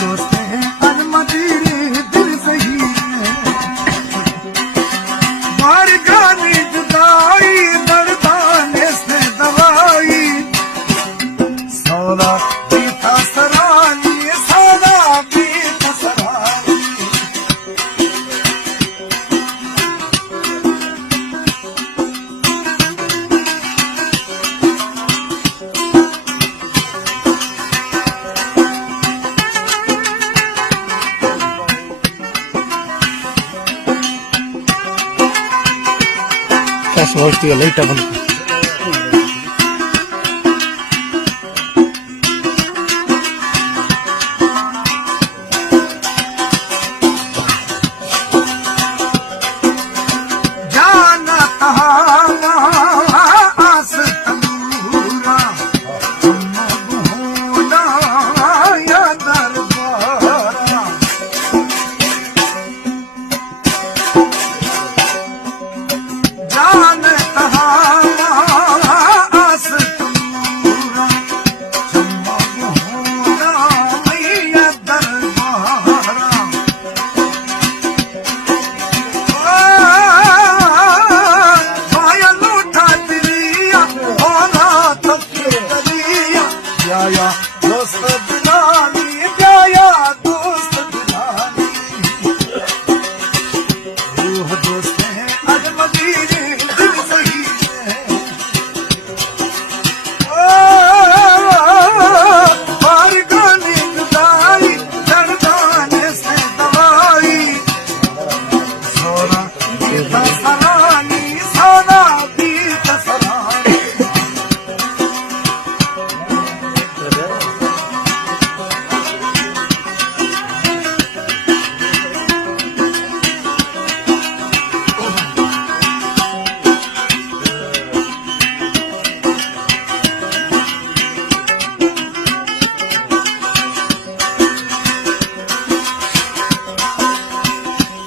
दोस्त है अनमदीरे दिल सही बार गानी जुदाई दर्दाने से दवाई सौदा बीता सरानी सौदा बीता सरानी कैसे होती है लाइट बंद जाना तहाना आस तंबूरा होना या दरबारा जान तहाना आस तंबूरा होना या दरबारा या दोस्त दिलानी या दोस्त दिलानी रूह दोस्त है अजमदीरे दिल सही है बार गानी जुदाई दर्दाने से दवाई सोना बीता सरानी सोना बीता सरानी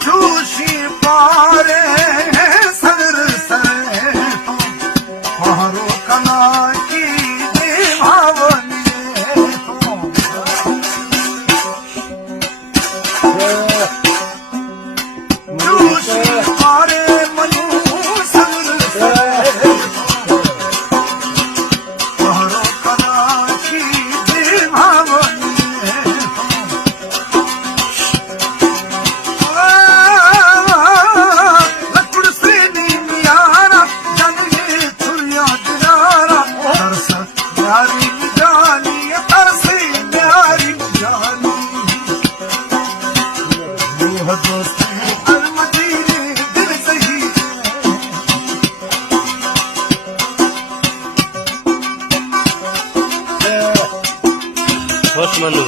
जोशी पारे सर सरे हारो कला की भावनी जोशी पारे मनु सर सरे हारो कला की भावनी प्यारी जानी तरसी प्यारी जानी रूह दोस्त है अनमदीरे दिल सही होश मनु